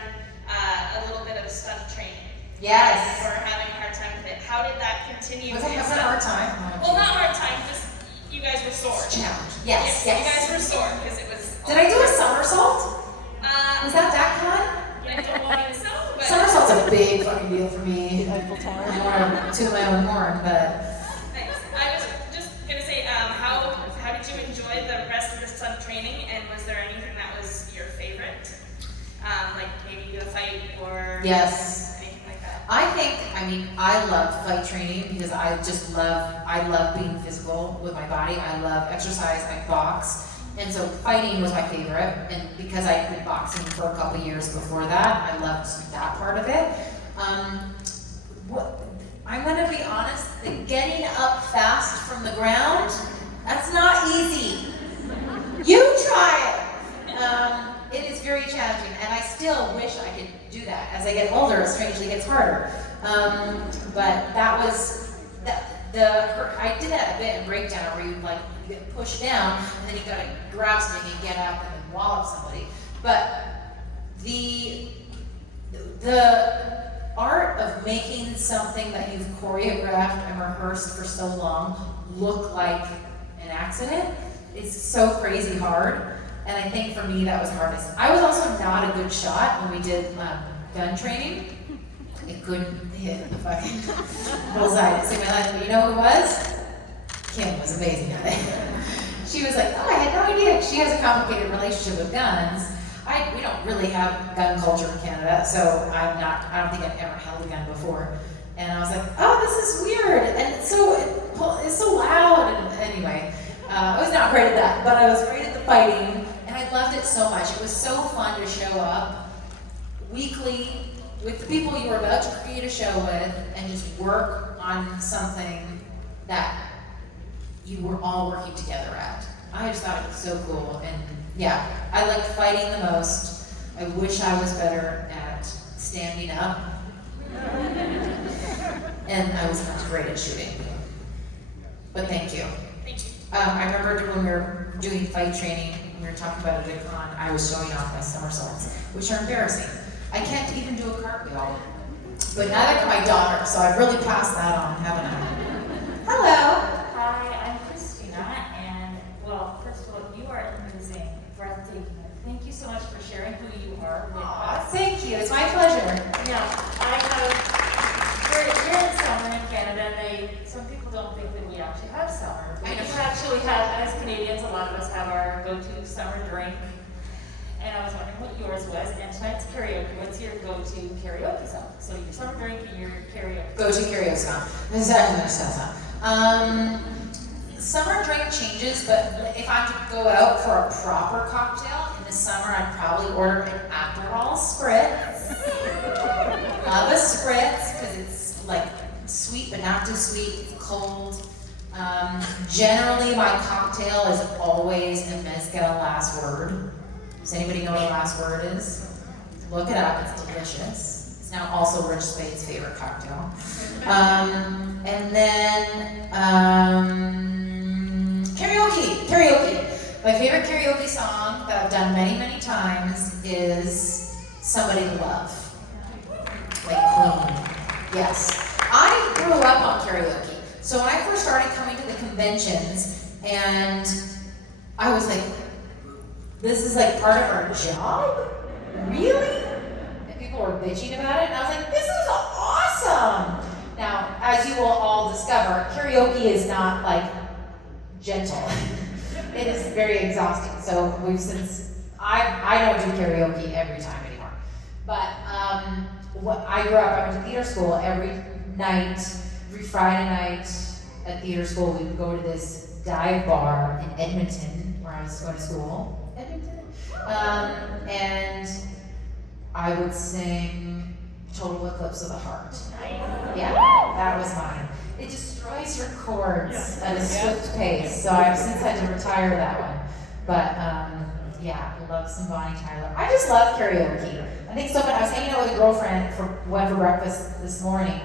a little bit of stunt training. Yes. You were having a hard time with it. How did that continue? Was it a hard time? Well, not hard time, just you guys were sore. Challenge. Yes, yes. You guys were sore because it was. Did I do a somersault? Was that con? I don't think so, but. Somersault's a big fucking deal for me. I don't want to toot my own horn, but. Thanks. I was just gonna say, how did you enjoy the rest of the stunt training, and was there anything that was your favorite? Like maybe the fight or Yes. anything like that? I love fight training because I love being physical with my body. I love exercise, I box. And so fighting was my favorite. And because I'd been boxing for a couple years before that, I loved that part of it. I'm gonna be honest, the getting up fast from the ground, that's not easy. You try it. It is very challenging, and I still wish I could do that. As I get older, it strangely gets harder. But that was, I did that a bit in Breakdown, where you get pushed down, and then you gotta grab something and get up and then wallop somebody. But the art of making something that you've choreographed and rehearsed for so long look like an accident is so crazy hard. And I think for me that was hardest. I was also not a good shot when we did gun training. I couldn't hit the fucking bullseye to save my life. But you know who it was? Kim was amazing at it. She was like, oh, I had no idea. She has a complicated relationship with guns. We don't really have gun culture in Canada, so I don't think I've ever held a gun before. And I was like, oh, this is weird. And it's so loud. And anyway, I was not great at that, but I was great at the fighting. And I loved it so much. It was so fun to show up weekly with the people you were about to create a show with and just work on something that you were all working together at. I just thought it was so cool. And yeah, I liked fighting the most. I wish I was better at standing up. And I was not great at shooting. But thank you. Thank you. I remember when we were doing fight training, we were talking about it at con, I was showing off my somersaults, which are embarrassing. I can't even do a cartwheel. But neither can my daughter, so I've really passed that on, haven't I? Hello. Hi, I'm Christina, and well, first of all, you are amazing, breathtaking. Thank you so much for sharing who you are with us. Thank you, it's my pleasure. Yeah, we're in summer in Canada, and some people don't think that we actually have summer. But we actually have, as Canadians, a lot of us have our go-to summer drink. And I was wondering what yours was, and tonight's karaoke. What's your go-to karaoke song? So your summer drink and your karaoke. Go-to karaoke song. Summer drink changes, but if I'm to go out for a proper cocktail in the summer, I'd probably order an Aperol Spritz. Love a Spritz because it's like sweet but not too sweet. It's cold. Generally, my cocktail is always a mezcal last word. Does anybody know what a last word is? Look it up. It's delicious. It's now also Rich Spade's favorite cocktail. And then karaoke. My favorite karaoke song that I've done many, many times is Somebody to Love. Like Queen. Yes. I grew up on karaoke. So when I first started coming to the conventions, and I was like, this is like part of our job? Really? And people were bitching about it, and I was like, this is awesome! Now, as you will all discover, karaoke is not like gentle. It is very exhausting. So I don't do karaoke every time anymore. But I grew up, I went to theater school every Friday night at theater school. We would go to this dive bar in Edmonton, where I was going to school. Edmonton. And I would sing Total Eclipse of the Heart. Yeah, that was mine. It destroys your chords at a swift pace, so I've since had to retire that one. But yeah, I love some Bonnie Tyler. I just love karaoke. I think so. I was hanging out with a girlfriend went for breakfast this morning,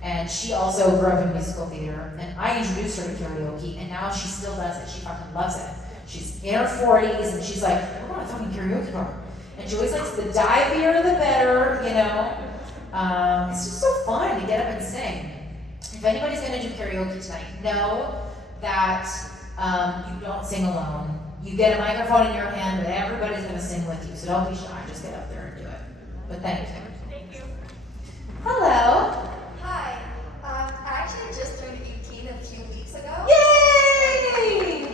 and she also grew up in musical theater, and I introduced her to karaoke, and now she still does it. She fucking loves it. She's in her 40s, and she's like, I want a fucking karaoke bar. And she always likes the divier the better, you know. It's just so fun to get up and sing. If anybody's gonna do karaoke tonight, know that you don't sing alone. You get a microphone in your hand, but everybody's gonna sing with you, so don't be shy, just get up there and do it. But thank you. Thank you. Hello. Hi. I actually just turned 18 a few weeks ago. Yay!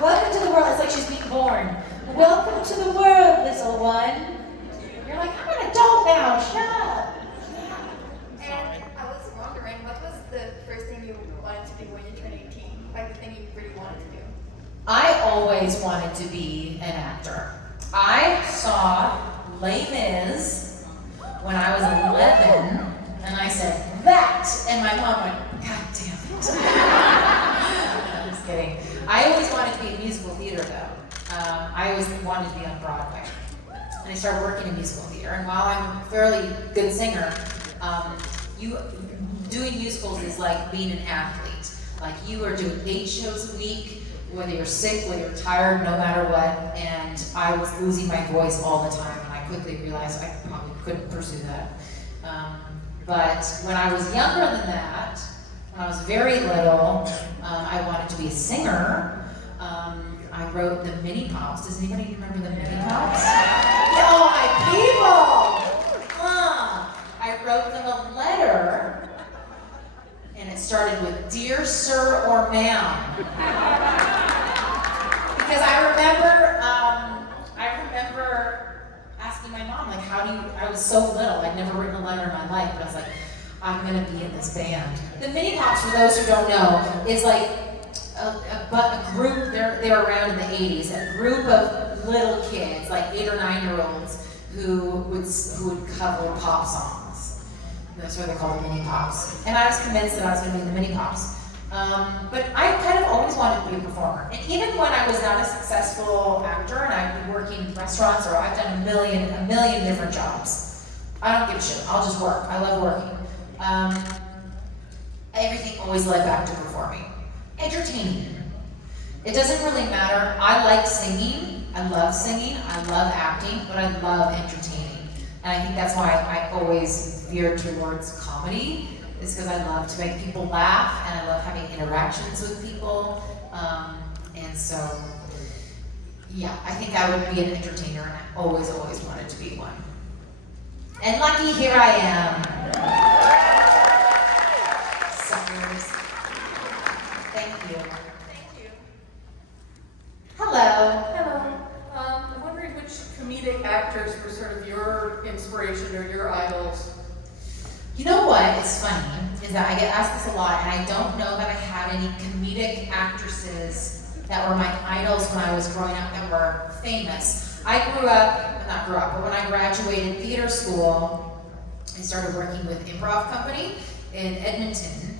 Welcome to the world. It's like she's being born. Welcome to the world, little one. You're like, I'm an adult now, shut up. And I was wondering, what was the first thing you wanted to do when you turned 18? Like the thing you really wanted to do? I always wanted to be an actor. I saw Les Mis when I was 11, and I said, that! And my mom went, God damn it. I'm just kidding. I always wanted to be in musical theater, though. I always wanted to be on Broadway. And I started working in musical theater. And while I'm a fairly good singer, doing musicals is like being an athlete. Like you are doing 8 shows a week, whether you're sick, whether you're tired, no matter what. And I was losing my voice all the time, and I quickly realized I probably couldn't pursue that. But when I was younger than that, when I was very little, I wanted to be a singer. I wrote the Mini Pops. Does anybody remember the Mini Pops? Oh, my people! I wrote them a letter, and it started with, Dear Sir or Ma'am. Because I remember asking my mom, like, I was so little, I'd never written a letter in my life, but I was like, I'm gonna be in this band. The Mini Pops, for those who don't know, is like a group, they were around in the 80s, a group of little kids, like 8 or 9-year-olds, who would cover pop songs. That's why they're called Mini Pops. And I was convinced that I was gonna be in the Mini Pops. But I kind of always wanted to be a performer. And even when I was not a successful actor and I'd be working in restaurants, or I've done a million different jobs, I don't give a shit. I'll just work. I love working. Everything always led back to performing. Entertaining. It doesn't really matter. I like singing. I love singing. I love acting, but I love entertaining. And I think that's why I always veer towards comedy, is because I love to make people laugh, and I love having interactions with people. And so, yeah, I think I would be an entertainer, and I always wanted to be one. And lucky, here I am. Suckers. Thank you. Thank you. Hello. Hello. I'm wondering which comedic actors were sort of your inspiration or your idols. You know what is funny is that I get asked this a lot, and I don't know that I had any comedic actresses that were my idols when I was growing up that were famous. But when I graduated theater school, I started working with Improv Company in Edmonton,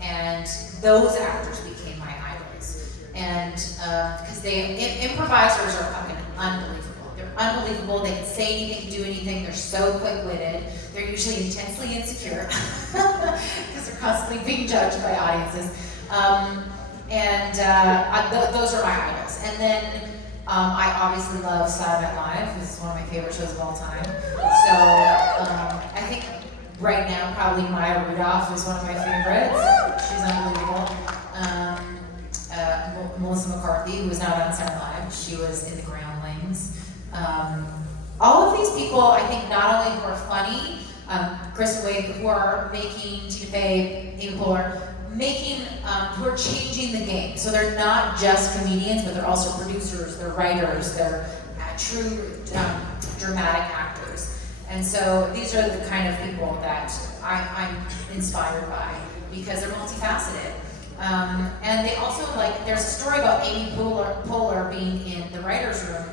and those actors became my idols. And because improvisers are fucking unbelievable. They're unbelievable. They can say anything, do anything. They're so quick-witted. They're usually intensely insecure because they're constantly being judged by audiences. Those are my idols. And then I obviously love Saturday Night Live. This is one of my favorite shows of all time. So I think right now probably Maya Rudolph is one of my favorites. She's unbelievable. Melissa McCarthy, who was not on Saturday Night Live, she was in the Groundlings. All of these people, I think, not only who are funny, Kristen Wiig, who are making, Tina Fey, Amy Poehler, who are changing the game. So they're not just comedians, but they're also producers, they're writers, they're true dramatic actors. And so these are the kind of people that I'm inspired by because they're multifaceted. And they also, there's a story about Amy Poehler being in the writer's room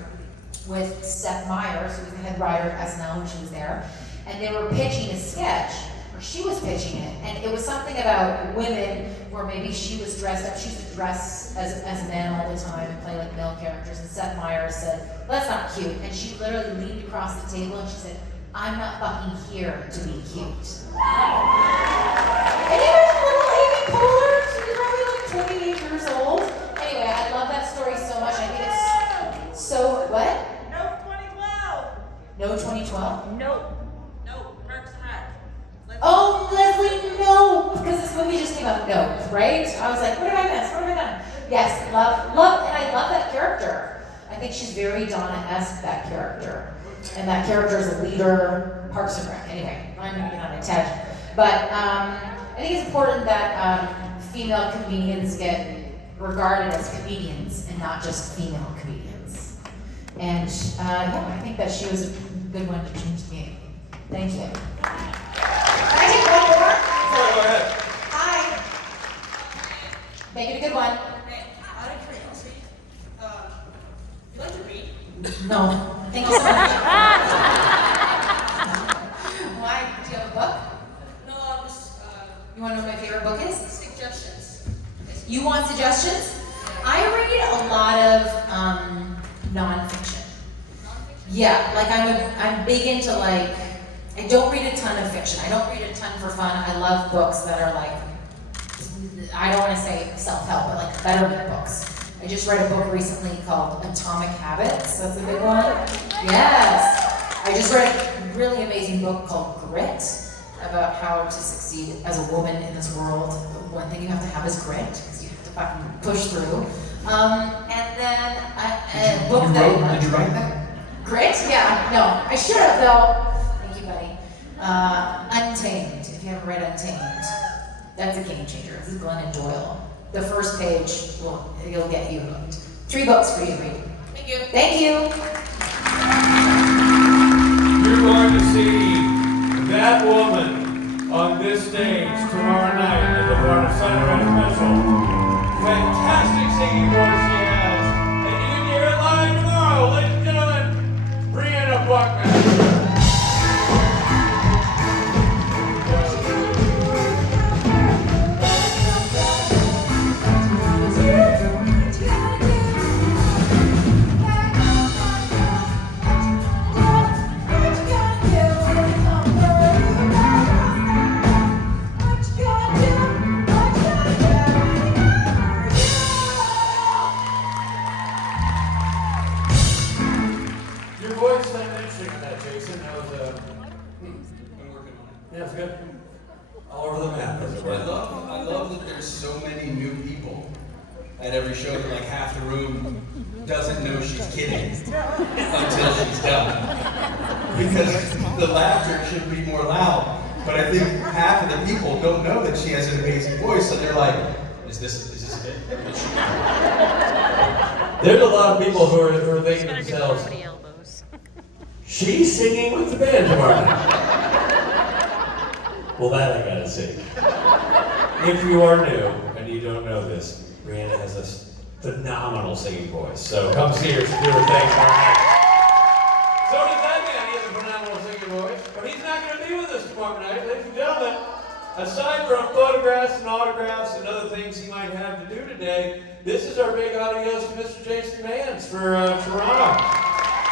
with Seth Meyers, who was the head writer at SNL when she was there, and they were pitching a sketch, or she was pitching it, and it was something about women where maybe she was dressed up, she used to dress as men all the time and play like male characters, and Seth Meyers said, that's not cute, and she literally leaned across the table and she said, I'm not fucking here to be cute. Anyway, little Amy Poehler, she's probably 28 years old. Anyway, I love that story so much. I think it's so, what? No 2012. No 2012? No, Parks and Rec. Oh, Leslie, no! Because this movie just came out, no, right? I was like, what have I missed? What have I done? Yes, love, and I love that character. I think she's very Donna-esque, that character. And that character is a leader, Parks and Rec. Anyway, I'm maybe not a tangent. But I think it's important that female comedians get regarded as comedians and not just female comedians. And I think that she was a good one to change the game. Thank you. Can I take one more? Sure, go ahead. Hi. Make it a good one. Okay, out of curiosity, you like to read? No. Thank you so much. Why? Do you have a book? No, I'm just, You want to know what my favorite book is? suggestions. You want suggestions? I read a lot of nonfiction. Yeah, I'm big into I don't read a ton of fiction. I don't read a ton for fun. I love books that are I don't want to say self-help, but betterment books. I just read a book recently called Atomic Habits. That's a big one. Yes. I just read a really amazing book called Grit about how to succeed as a woman in this world. One thing you have to have is grit, because you have to fucking push through. And then a book Did you write that? Grit? Yeah. No, I should have though. Thank you, buddy. Untamed. If you haven't read Untamed, that's a game changer. This is Glennon Doyle. The first page you'll get you hooked. 3 books for you to read. Thank you. Thank you. You're going to see that woman on this stage tomorrow night as a part of Saturday Night Special. Fantastic singing voice she has. And you can hear it live tomorrow. Ladies and gentlemen, Briana Buckmaster. Your voice sounded interesting in that, Jason. That was I'm working on it. yeah, it's good. All over the map, as it were. I love that there's so many new people at every show that half the room doesn't know she's kidding until she's done. Because the laughter should be more loud. But I think half of the people don't know that she has an amazing voice, so they're like, is this it? There's a lot of people who are thinking to themselves, she's singing with the band tomorrow night. Well, that I gotta see. If you are new and you don't know this, Briana has a phenomenal singing voice. So come see her, do her thing tomorrow night. So does that man. He has a phenomenal singing voice. But he's not going to be with us tomorrow night, ladies and gentlemen. Aside from photographs and autographs and other things he might have to do today, this is our big adios to Mr. Jason Mans for Toronto.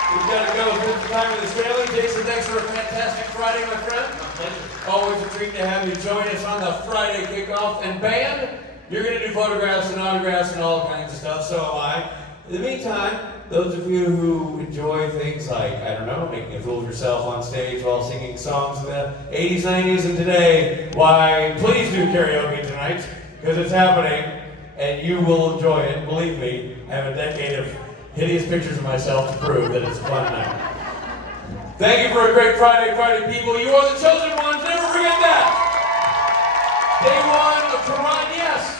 He's got to go spend some time with his family. Jason, thanks for a fantastic Friday, my friend. My pleasure. Always a treat to have you join us on the Friday kickoff. And band, you're going to do photographs and autographs and all kinds of stuff, so am I. In the meantime, those of you who enjoy things like, I don't know, making a fool of yourself on stage while singing songs of the 80s, 90s, and today, why, please do karaoke tonight, because it's happening, and you will enjoy it. Believe me, I have a decade of hideous pictures of myself to prove that it's a fun night. Thank you for a great Friday, people. You are the chosen ones. Never forget that. Day one of Toronto, yes.